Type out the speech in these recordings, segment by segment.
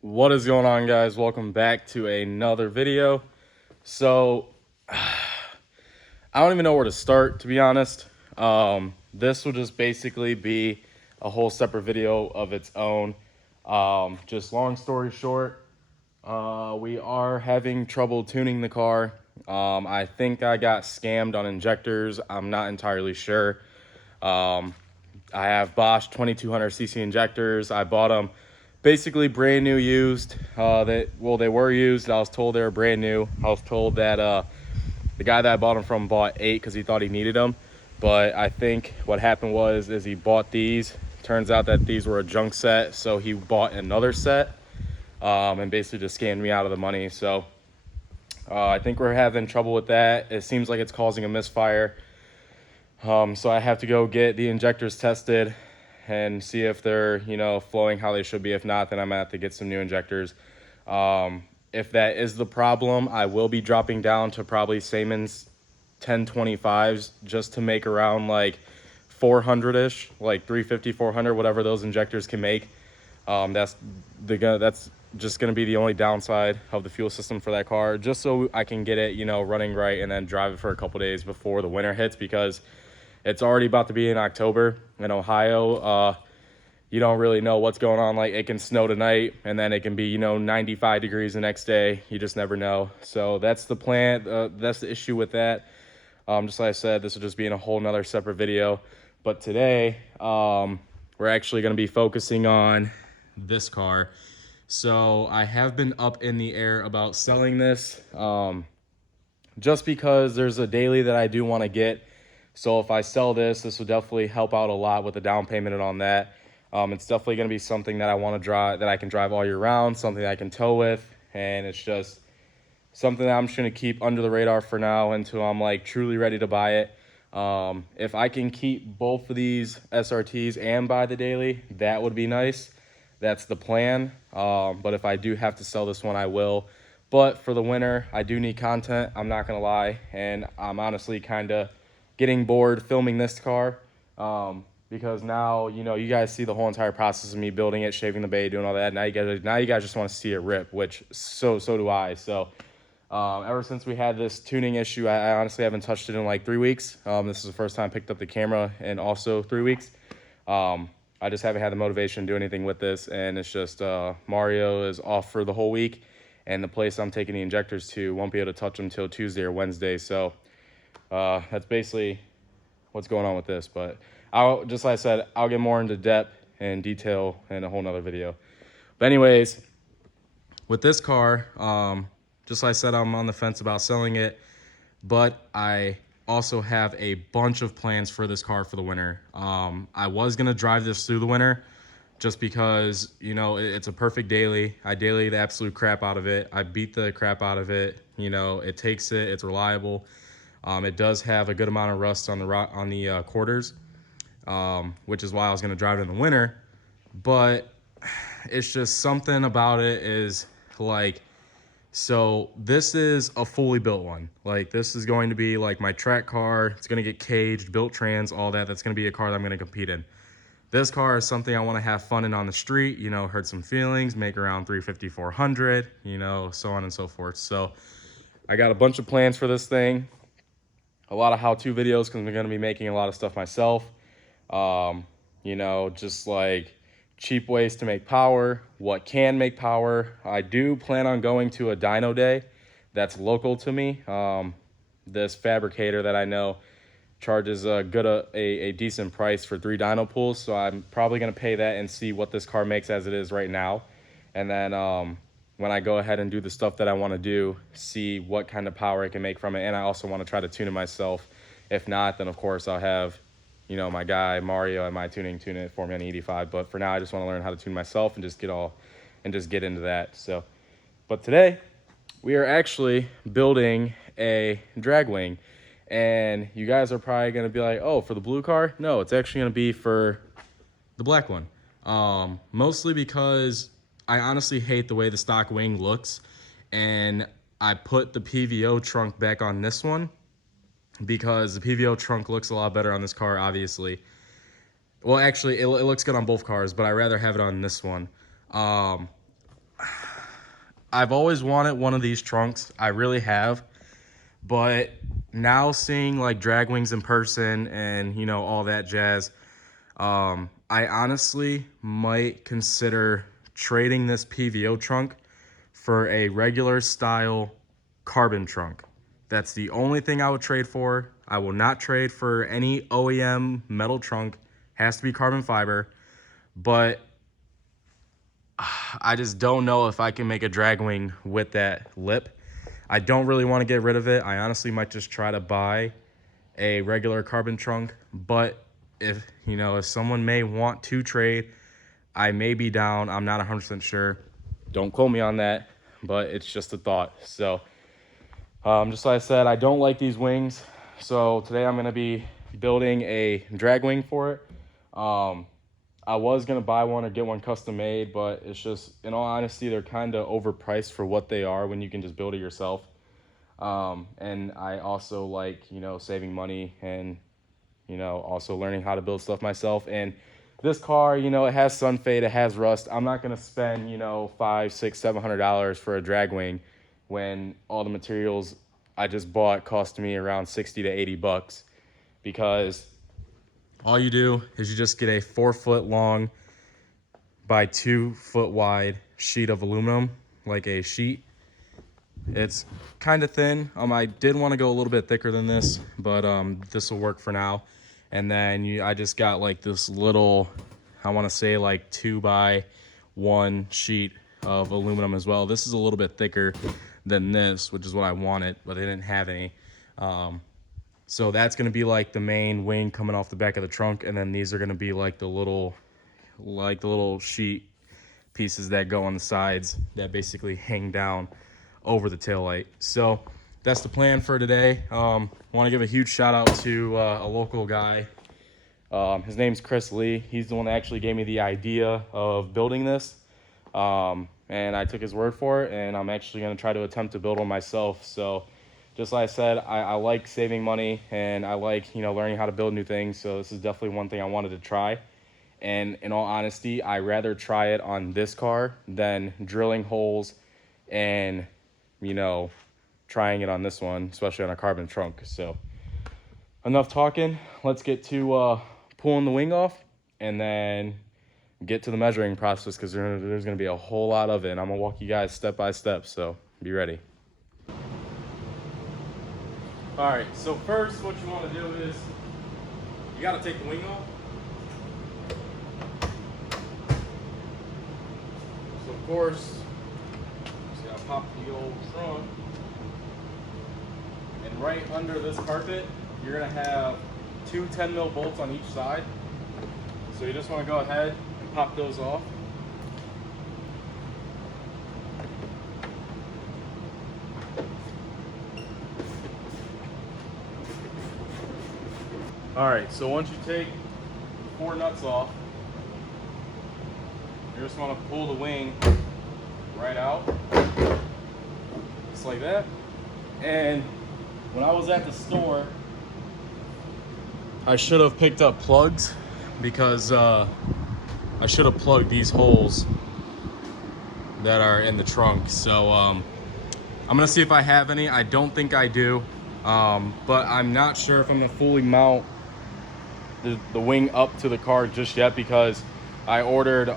What is going on, guys? Welcome back to another video. So I don't even know where to start, to be honest. This will just basically be a whole separate video of its own. Just long story short, we are having trouble tuning the car. I think I got scammed on injectors. I'm not entirely sure. I have Bosch 2200cc injectors. I bought them basically brand new used. They were used. I was told they were brand new. I was told that the guy that I bought them from bought 8 because he thought he needed them. But I think what happened was he bought these. Turns out that these were a junk set, so he bought another set and basically just scammed me out of the money. So I think we're having trouble with that. It seems like it's causing a misfire. So I have to go get the injectors tested and see if they're, flowing how they should be. If not, then I'm gonna have to get some new injectors. If that is the problem, I will be dropping down to probably Siemens 1025s just to make around like 400-ish, like 350, 400, whatever those injectors can make. That's just gonna be the only downside of the fuel system for that car, just so I can get it, running right and then drive it for a couple days before the winter hits, because it's already about to be in October in Ohio. You don't really know what's going on. Like, it can snow tonight and then it can be, 95 degrees the next day. You just never know. So that's the plan. That's the issue with that. Just like I said, this will just be in a whole nother separate video. But today, we're actually going to be focusing on this car. So I have been up in the air about selling this, just because there's a daily that I do want to get. So if I sell this, this will definitely help out a lot with the down payment and on that. It's definitely going to be something that I want to drive, that I can drive all year round, something that I can tow with, and it's just something that I'm just going to keep under the radar for now until I'm like truly ready to buy it. If I can keep both of these SRTs and buy the daily, that would be nice. That's the plan. But if I do have to sell this one, I will. But for the winter, I do need content, I'm not going to lie, and I'm honestly kind of getting bored filming this car, because now, you guys see the whole entire process of me building it, shaving the bay, doing all that. Now you guys just want to see it rip, which so do I. So ever since we had this tuning issue, I honestly haven't touched it in like 3 weeks. This is the first time I picked up the camera in also 3 weeks. I just haven't had the motivation to do anything with this, and it's just Mario is off for the whole week, and the place I'm taking the injectors to won't be able to touch them until Tuesday or Wednesday. So that's basically what's going on with this. But just like I said, I'll get more into depth and detail in a whole nother video. But anyways, with this car, just like I said, I'm on the fence about selling it, but I also have a bunch of plans for this car for the winter. I was gonna drive this through the winter just because, it's a perfect daily. I daily the absolute crap out of it. I beat the crap out of it. It takes it. It's reliable. It does have a good amount of rust on the quarters, which is why I was going to drive it in the winter. But it's just something about it is like, so this is a fully built one. Like, this is going to be like my track car. It's going to get caged, built trans, all that. That's going to be a car that I'm going to compete in. This car is something I want to have fun in on the street, hurt some feelings, make around 350, 400, so on and so forth. So I got a bunch of plans for this thing. A lot of how-to videos, because I'm going to be making a lot of stuff myself. Just like cheap ways to make power, what can make power. I do plan on going to a dyno day that's local to me. This fabricator that I know charges a decent price for 3 dyno pools, so I'm probably going to pay that and see what this car makes as it is right now. And then when I go ahead and do the stuff that I want to do, see what kind of power I can make from it. And I also want to try to tune it myself. If not, then of course I'll have, my guy Mario at My Tuning tune it for me on 85. But for now, I just want to learn how to tune myself and just get into that. So, but today we are actually building a drag wing, and you guys are probably going to be like, oh, for the blue car? No, it's actually going to be for the black one. Mostly because I honestly hate the way the stock wing looks, and I put the PVO trunk back on this one because the PVO trunk looks a lot better on this car, obviously. Well, actually, it looks good on both cars, but I'd rather have it on this one. I've always wanted one of these trunks. I really have. But now seeing like drag wings in person and, you know, all that jazz, I honestly might consider trading this PVO trunk for a regular style carbon trunk. That's the only thing I would trade for. I will not trade for any OEM metal trunk. Has to be carbon fiber. But I just don't know if I can make a drag wing with that lip. I don't really want to get rid of it. I honestly might just try to buy a regular carbon trunk. But if, you know, if someone may want to trade, I may be down. I'm not 100% sure. Don't quote me on that, but it's just a thought. So just like I said, I don't like these wings. So today I'm going to be building a drag wing for it. I was going to buy one or get one custom made, but it's just, in all honesty, they're kind of overpriced for what they are when you can just build it yourself. And I also like, you know, saving money and, you know, also learning how to build stuff myself. And this car, you know, it has sun fade, it has rust. I'm not going to spend, you know, $500, $600, $700 for a drag wing when all the materials I just bought cost me around 60 to 80 bucks, because all you do is you just get a 4-foot long by 2-foot wide sheet of aluminum, like a sheet. It's kind of thin. I did want to go a little bit thicker than this, but this will work for now. And then I just got like this little, I want to say like 2x1 sheet of aluminum as well. This is a little bit thicker than this, which is what I wanted, but they didn't have any. So that's going to be like the main wing coming off the back of the trunk, and then these are going to be like the little sheet pieces that go on the sides that basically hang down over the taillight. So that's the plan for today. Want to give a huge shout out to a local guy. His name's Chris Lee. He's the one that actually gave me the idea of building this. And I took his word for it, and I'm actually going to try to attempt to build one myself. So just like I said, I like saving money, and I like, you know, learning how to build new things. So this is definitely one thing I wanted to try. And in all honesty, I rather try it on this car than drilling holes and, you know, trying it on this one, especially on a carbon trunk. So enough talking. Let's get to pulling the wing off and then get to the measuring process, because there's going to be a whole lot of it. And I'm going to walk you guys step by step, so be ready. All right, so first what you want to do is you got to take the wing off. So of course, just got to pop the old trunk. And right under this carpet, you're going to have two 10mm bolts on each side. So you just want to go ahead and pop those off. All right, so once you take the 4 nuts off, you just want to pull the wing right out, just like that. And when I was at the store, I should have picked up plugs, because I should have plugged these holes that are in the trunk. So I'm gonna see if I have any. I don't think I do, but I'm not sure if I'm gonna fully mount the wing up to the car just yet, because I ordered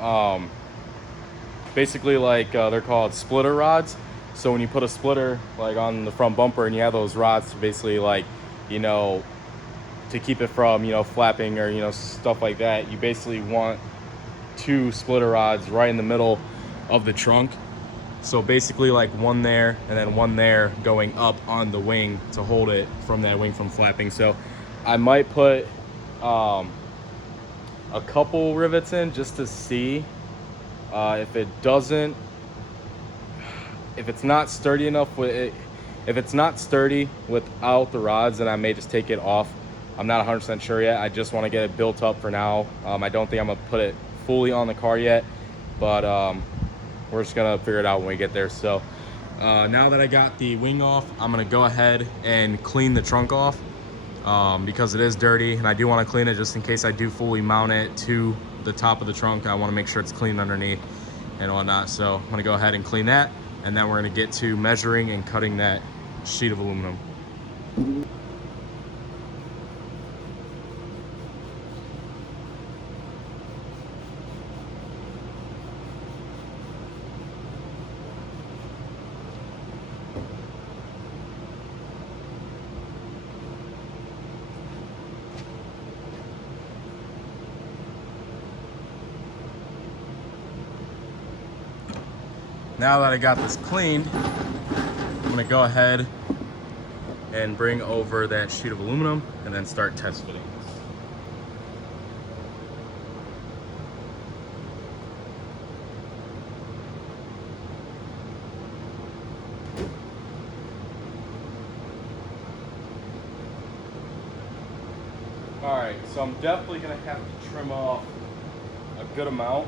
basically like they're called splitter rods. So when you put a splitter like on the front bumper and you have those rods to basically, like, you know, to keep it from, you know, flapping or, you know, stuff like that, you basically want 2 splitter rods right in the middle of the trunk. So basically like one there and then one there going up on the wing to hold it from that wing from flapping. So I might put a couple rivets in just to see if it's not sturdy enough with it. If it's not sturdy without the rods, then I may just take it off. I'm not 100% sure yet. I just want to get it built up for now. I don't think I'm gonna put it fully on the car yet, but we're just gonna figure it out when we get there. So now that I got the wing off, I'm gonna go ahead and clean the trunk off, because it is dirty, and I do want to clean it just in case I do fully mount it to the top of the trunk. I want to make sure it's clean underneath and whatnot. So I'm gonna go ahead and clean that, and then we're gonna get to measuring and cutting that sheet of aluminum. Now that I got this cleaned, I'm gonna go ahead and bring over that sheet of aluminum and then start test fitting this. All right, so I'm definitely gonna have to trim off a good amount.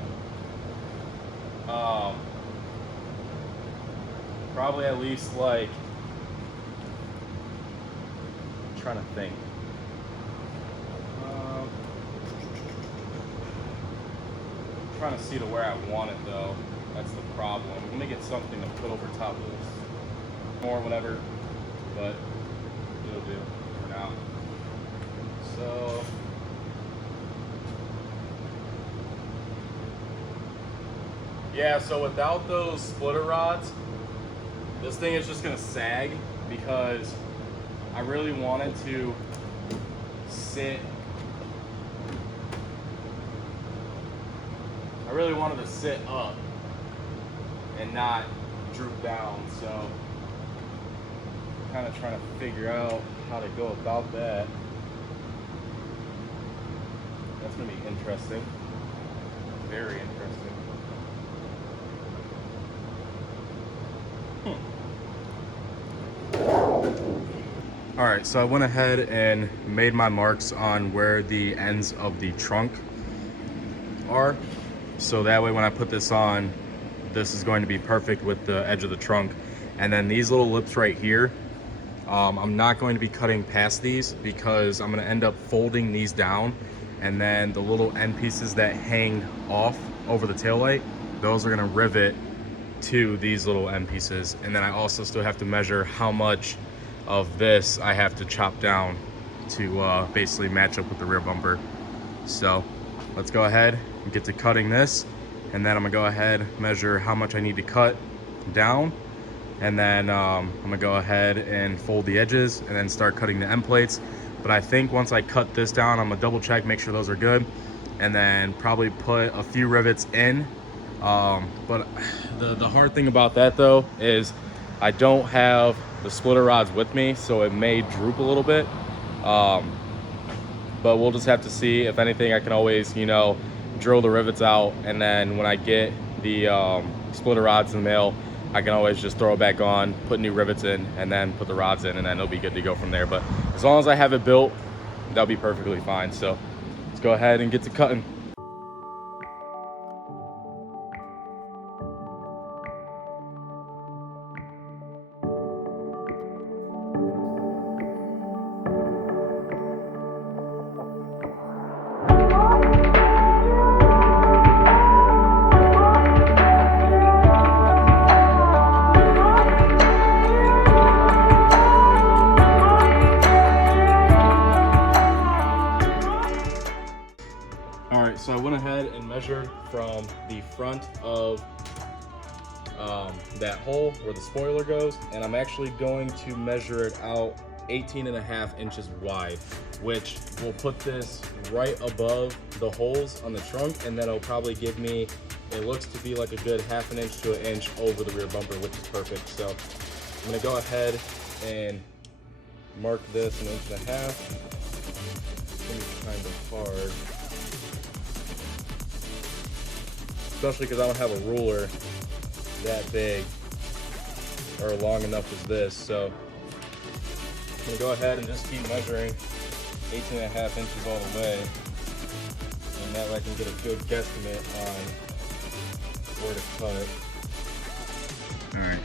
Probably at least like, I'm trying to think. Trying to see to where I want it though. That's the problem. Let me get something to put over top of this. More whatever, but it'll do for now. So yeah, so without those splitter rods, this thing is just gonna sag because I really want it to sit. I really wanted to sit up and not droop down, so I'm kind of trying to figure out how to go about that. That's gonna be interesting. Very interesting. All right, so I went ahead and made my marks on where the ends of the trunk are. So that way when I put this on, this is going to be perfect with the edge of the trunk. And then these little lips right here, I'm not going to be cutting past these because I'm gonna end up folding these down, and then the little end pieces that hang off over the taillight, those are gonna rivet to these little end pieces. And then I also still have to measure how much of this I have to chop down to basically match up with the rear bumper. So let's go ahead and get to cutting this, and then I'm gonna go ahead measure how much I need to cut down, and then I'm gonna go ahead and fold the edges and then start cutting the end plates. But I think once I cut this down, I'm gonna double check, make sure those are good, and then probably put a few rivets in. But the hard thing about that though is I don't have the splitter rods with me, so it may droop a little bit. But we'll just have to see. If anything, I can always, you know, drill the rivets out, and then when I get the splitter rods in the mail, I can always just throw it back on, put new rivets in, and then put the rods in, and then it'll be good to go from there. But as long as I have it built, that'll be perfectly fine. So let's go ahead and get to cutting. So I went ahead and measured from the front of that hole where the spoiler goes, and I'm actually going to measure it out 18.5 inches wide, which will put this right above the holes on the trunk, and then it'll probably give me, it looks to be like a good 1/2 inch to 1 inch over the rear bumper, which is perfect. So I'm gonna go ahead and mark this 1.5 inches. It's gonna be kind of hard, especially because I don't have a ruler that big or long enough as this. So I'm gonna go ahead and just keep measuring 18.5 inches all the way, and that way I can get a good guesstimate on where to cut. All right,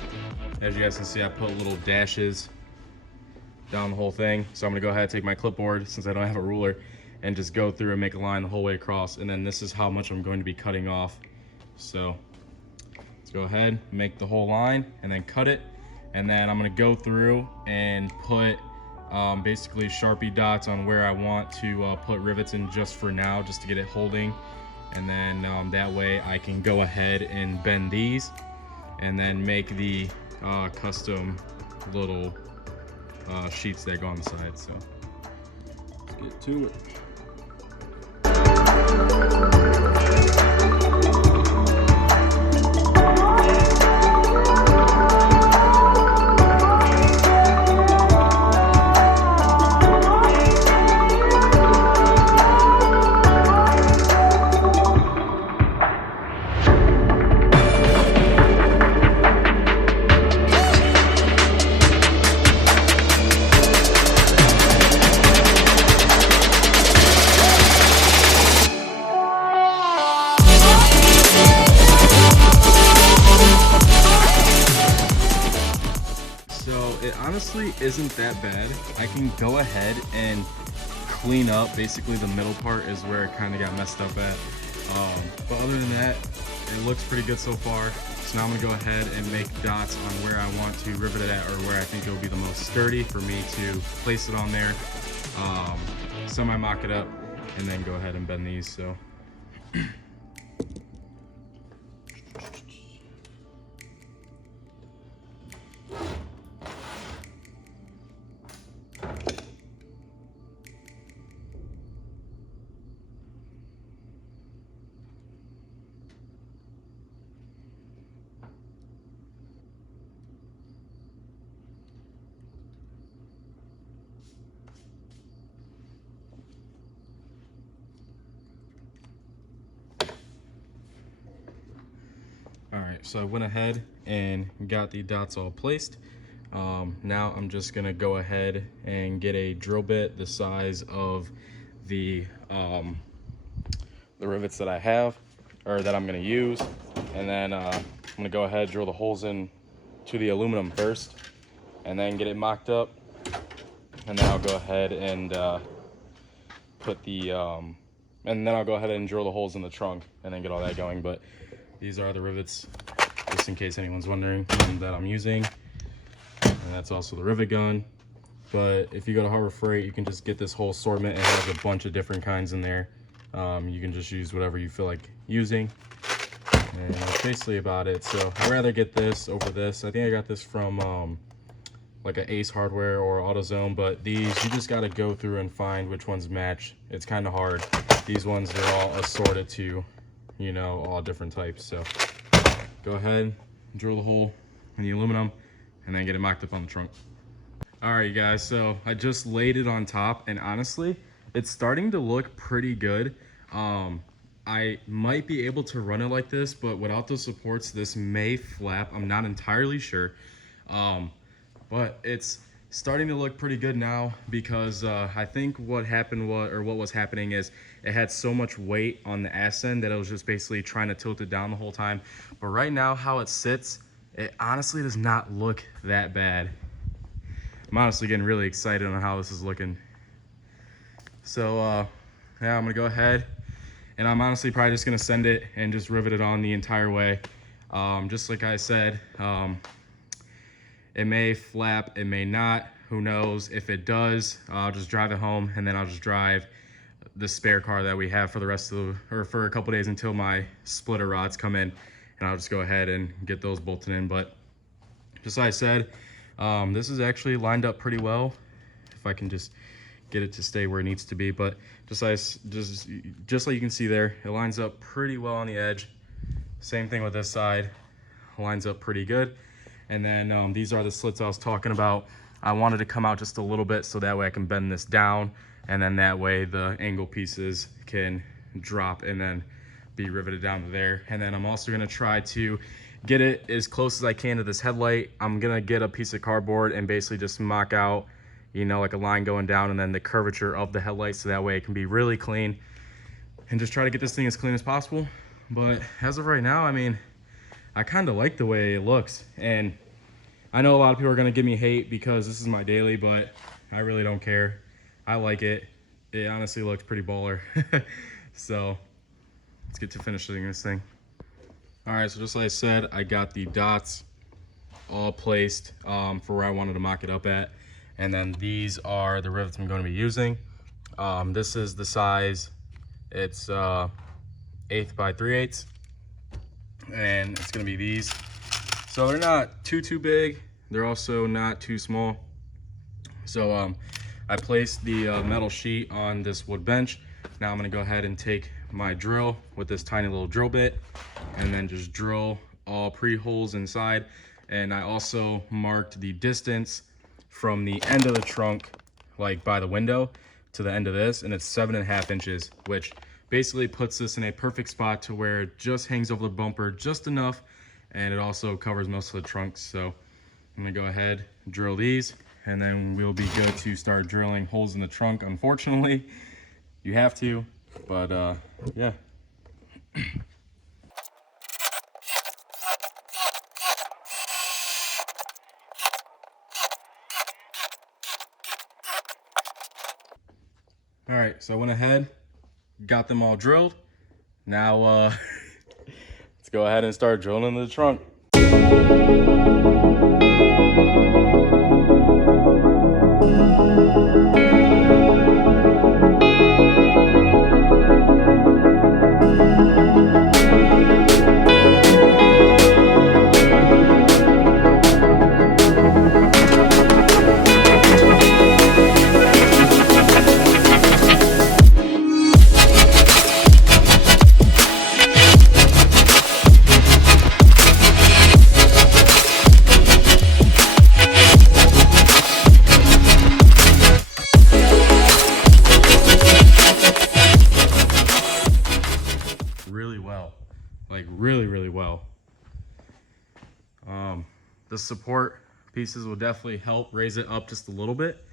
as you guys can see, I put little dashes down the whole thing. So I'm gonna go ahead and take my clipboard, since I don't have a ruler, and just go through and make a line the whole way across. And then this is how much I'm going to be cutting off. So Let's go ahead, make the whole line, and then cut it. And then I'm gonna go through and put basically Sharpie dots on where I want to put rivets in just for now, just to get it holding. And then that way I can go ahead and bend these and then make the custom little sheets that go on the side. So let's get to it. So it honestly isn't that bad. I can go ahead and clean up. Basically the middle part is where it kind of got messed up at. But other than that, it looks pretty good so far. So now I'm gonna go ahead and make dots on where I want to rivet it at, or where I think it will be the most sturdy for me to place it on there. Semi-mock it up and then go ahead and bend these. So alright, so I went ahead and got the dots all placed. Now I'm just gonna go ahead and get a drill bit the size of the rivets that I have, or that I'm gonna use, and then I'm gonna go ahead and drill the holes in to the aluminum first, and then get it mocked up, and then I'll go ahead and put the and then I'll go ahead and drill the holes in the trunk and then get all that going. But these are the rivets, just in case anyone's wondering, that I'm using. And that's also the rivet gun. But if you go to Harbor Freight, you can just get this whole assortment. It has a bunch of different kinds in there. You can just use whatever you feel like using. And that's basically about it. So I'd rather get this over this. I think I got this from like an Ace Hardware or AutoZone, but these, you just got to go through and find which ones match. It's kind of hard. These ones, they're all assorted to, you know, all different types. So go ahead, drill the hole in the aluminum, and then get it mocked up on the trunk. All right, guys, so I just laid it on top, and honestly, it's starting to look pretty good. I might be able to run it like this, but without those supports, this may flap. I'm not entirely sure. But it's starting to look pretty good now, because I think what was happening is it had so much weight on the ass end that it was just basically trying to tilt it down the whole time. But right now, how it sits, it honestly does not look that bad. I'm honestly getting really excited on how this is looking. So yeah, I'm gonna go ahead, and I'm honestly probably just gonna send it and just rivet it on the entire way. Just like I said, it may flap, it may not, who knows. If it does, I'll just drive it home, and then I'll just drive the spare car that we have for the rest of or for a couple days until my splitter rods come in, and I'll just go ahead and get those bolted in. But just like I said, this is actually lined up pretty well, if I can just get it to stay where it needs to be. But just like you can see there, it lines up pretty well on the edge. Same thing with this side, lines up pretty good. And then these are the slits I was talking about. I wanted to come out just a little bit so that way I can bend this down, and then that way the angle pieces can drop and then be riveted down to there. And then I'm also gonna try to get it as close as I can to this headlight. I'm gonna get a piece of cardboard and basically just mock out, you know, like a line going down, and then the curvature of the headlight, so that way it can be really clean, and just try to get this thing as clean as possible. But as of right now, I mean, I kind of like the way it looks, and I know a lot of people are going to give me hate because this is my daily, but I really don't care. I like it. It honestly looks pretty baller. So let's get to finishing this thing. All right, so just like I said, I got the dots all placed for where I wanted to mock it up at. And then these are the rivets I'm going to be using. This is the size, it's 1/8 by 3/8, and it's going to be these. So they're not too big, they're also not too small. So I placed the metal sheet on this wood bench. Now I'm going to go ahead and take my drill with this tiny little drill bit and then just drill all pre-holes inside. And I also marked the distance from the end of the trunk, like by the window, to the end of this, and it's 7.5 inches, which basically puts this in a perfect spot to where it just hangs over the bumper just enough, and it also covers most of the trunk. So I'm gonna go ahead, drill these, and then we'll be good to start drilling holes in the trunk. Unfortunately, you have to, but yeah. All right, so I went ahead, got them all drilled. Now let's go ahead and start drilling into the trunk. Really well, like really well. The support pieces will definitely help raise it up just a little bit,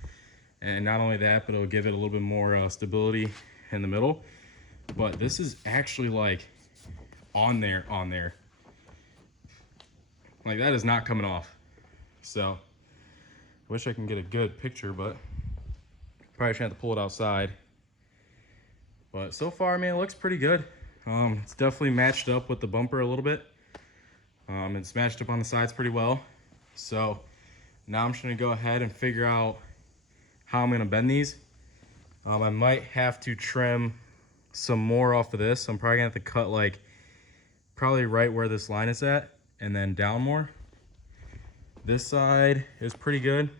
and not only that, but it'll give it a little bit more stability in the middle. But this is actually like on there, like that is not coming off. So I wish I can get a good picture, but probably should have to pull it outside. But so far, man, it looks pretty good. It's definitely matched up with the bumper a little bit. It's matched up on the sides pretty well. So now I'm just gonna go ahead and figure out how I'm gonna bend these. I might have to trim some more off of this. I'm probably gonna have to cut like probably right where this line is at and then down more. This side is pretty good.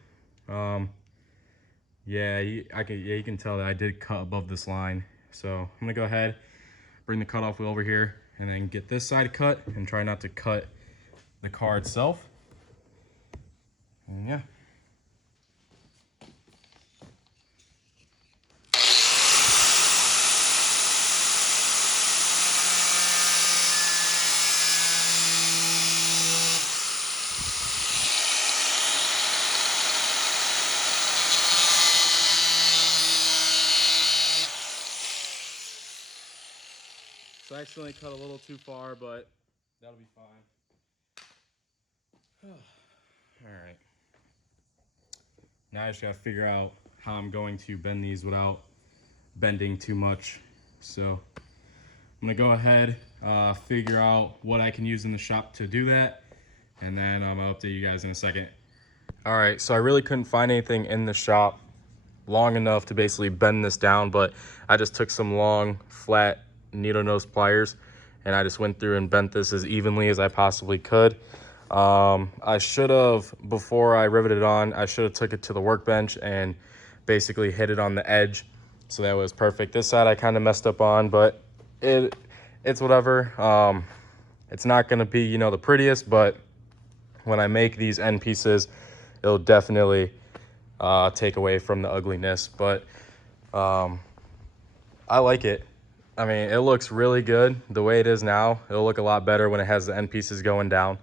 Yeah, you can tell that I did cut above this line. So I'm gonna go ahead, bring the cutoff wheel over here, and then get this side cut and try not to cut the car itself. And yeah. So I accidentally cut a little too far, but that'll be fine. All right. Now I just gotta figure out how I'm going to bend these without bending too much. So I'm gonna go ahead, figure out what I can use in the shop to do that, and then I'm gonna update you guys in a second. All right, so I really couldn't find anything in the shop long enough to basically bend this down, but I just took some long, flat needle nose pliers and I just went through and bent this as evenly as I possibly could. I should have, before I riveted it on, I should have took it to the workbench and basically hit it on the edge, so that was perfect. This side I kind of messed up on, but it's whatever. It's not going to be, you know, the prettiest, but when I make these end pieces, it'll definitely take away from the ugliness. But I like it. I mean, it looks really good the way it is now. It'll look a lot better when it has the end pieces going down,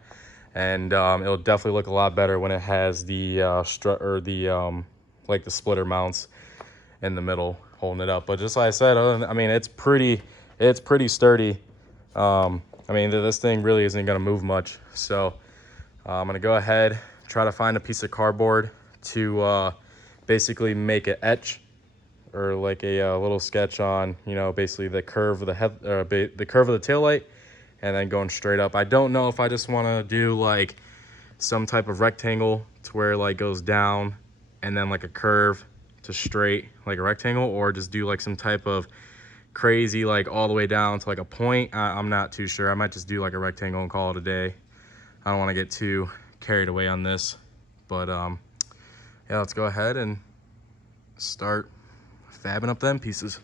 and it'll definitely look a lot better when it has the strut or the like the splitter mounts in the middle holding it up. But just like I said, I mean, it's pretty sturdy. I mean, this thing really isn't gonna move much. So I'm gonna go ahead, try to find a piece of cardboard to basically make an etch, or like a little sketch on, you know, basically the curve of the head, the curve of the taillight, and then going straight up. I don't know if I just want to do like some type of rectangle to where it like goes down and then like a curve to straight like a rectangle, or just do like some type of crazy like all the way down to like a point. I'm not too sure. I might just do like a rectangle and call it a day. I don't want to get too carried away on this, but yeah, let's go ahead and start fabbing up them pieces.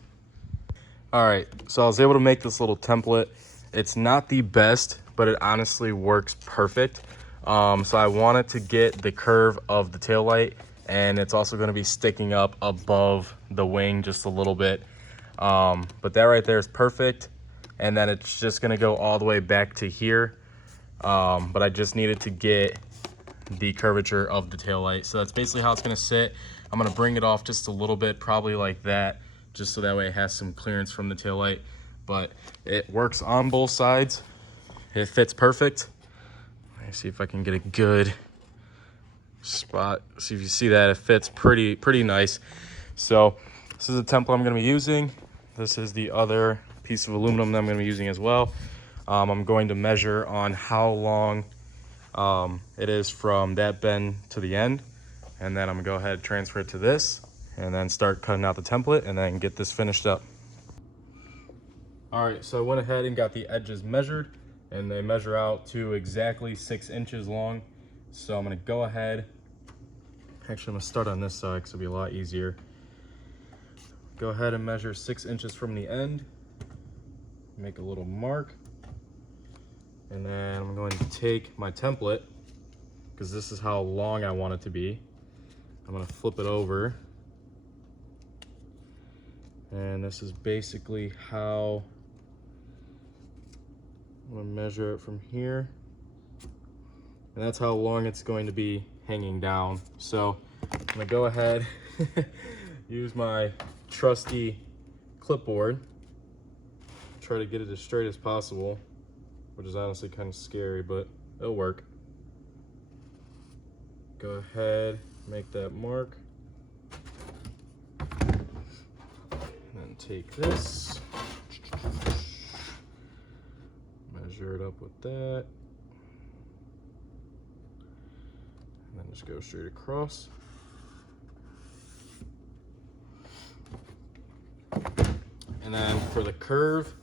All right, so I was able to make this little template. It's not the best, but it honestly works perfect. So I wanted to get the curve of the taillight, and it's also going to be sticking up above the wing just a little bit. But that right there is perfect. And then it's just going to go all the way back to here. But I just needed to get the curvature of the taillight. So that's basically how it's going to sit. I'm going to bring it off just a little bit, probably like that, just so that way it has some clearance from the taillight. But it works on both sides. It fits perfect. Let me see if I can get a good spot. See if you see that, it fits pretty nice. So this is the template I'm going to be using. This is the other piece of aluminum that I'm going to be using as well. I'm going to measure on how long it is from that bend to the end, and then I'm gonna go ahead and transfer it to this and then start cutting out the template and then get this finished up. All right, so I went ahead and got the edges measured, and they measure out to exactly 6 inches long. So I'm gonna go ahead, actually I'm gonna start on this side because it'll be a lot easier. Go ahead and measure 6 inches from the end, make a little mark, and then I'm going to take my template, because this is how long I want it to be. I'm gonna flip it over, and this is basically how I'm gonna measure it from here, and that's how long it's going to be hanging down. So I'm gonna go ahead use my trusty clipboard, try to get it as straight as possible, which is honestly kind of scary, but it'll work. Go ahead, make that mark, and then take this, measure it up with that, and then just go straight across. And then for the curve,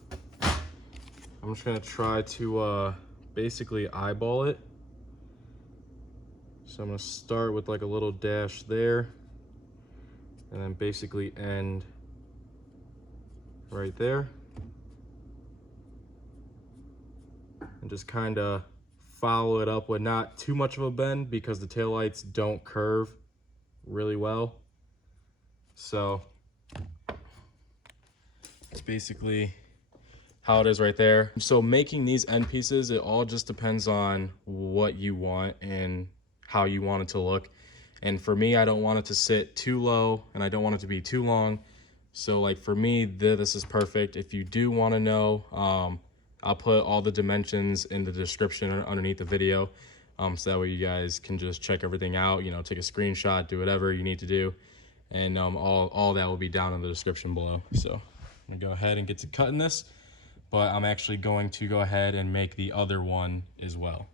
I'm just gonna try to basically eyeball it. So I'm gonna start with like a little dash there, and then basically end right there. And just kind of follow it up with not too much of a bend, because the taillights don't curve really well. So it's basically how it is right there. So making these end pieces, it all just depends on what you want and how you want it to look. And for me, I don't want it to sit too low, and I don't want it to be too long. So like for me, this is perfect. If you do want to know, I'll put all the dimensions in the description underneath the video, so that way you guys can just check everything out, you know, take a screenshot, do whatever you need to do, and all that will be down in the description below. So I'm gonna go ahead and get to cutting this, but I'm actually going to go ahead and make the other one as well.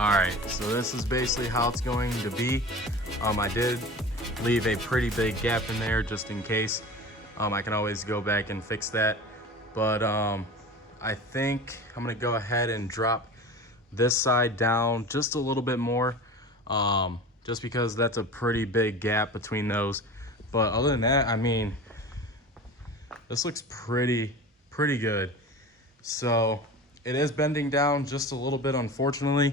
All right, so this is basically how it's going to be. I did leave a pretty big gap in there just in case. I can always go back and fix that. But I think I'm gonna go ahead and drop this side down just a little bit more, just because that's a pretty big gap between those. But other than that, I mean, this looks pretty good. So it is bending down just a little bit, unfortunately,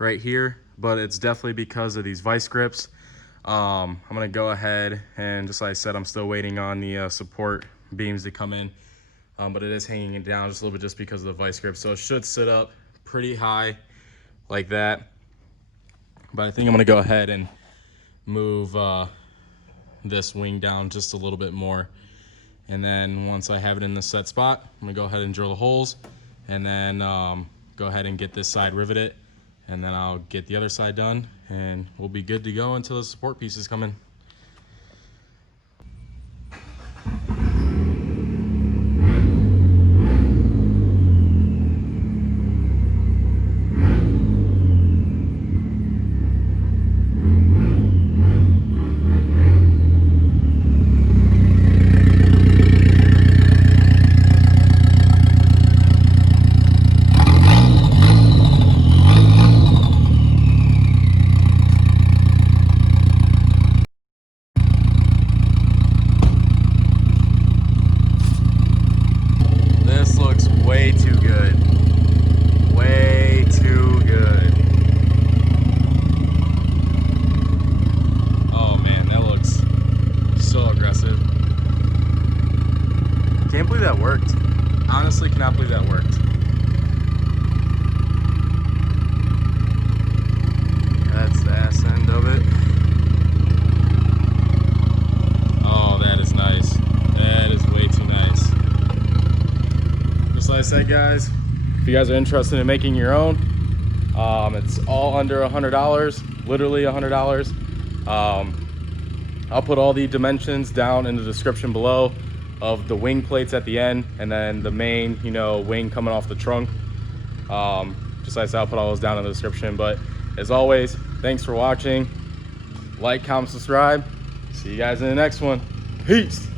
right here, but it's definitely because of these vice grips. I'm gonna go ahead and, just like I said, I'm still waiting on the support beams to come in, but it is hanging it down just a little bit just because of the vice grip. So it should sit up pretty high like that. But I think I'm gonna go ahead and move this wing down just a little bit more. And then once I have it in the set spot, I'm gonna go ahead and drill the holes, and then go ahead and get this side riveted, and then I'll get the other side done, and we'll be good to go until the support pieces come in. This looks way too good. Way too good. Oh man, that looks so aggressive. Can't believe that worked. Honestly, cannot believe that worked. That's the ass end of it. Oh, that is nice. That is way too nice. Just like I said, guys, if you guys are interested in making your own, it's all under $100, literally $100. I'll put all the dimensions down in the description below of the wing plates at the end, and then the main, wing coming off the trunk. Just like I said, I'll put all those down in the description. But as always, thanks for watching. Like, comment, subscribe. See you guys in the next one. Peace.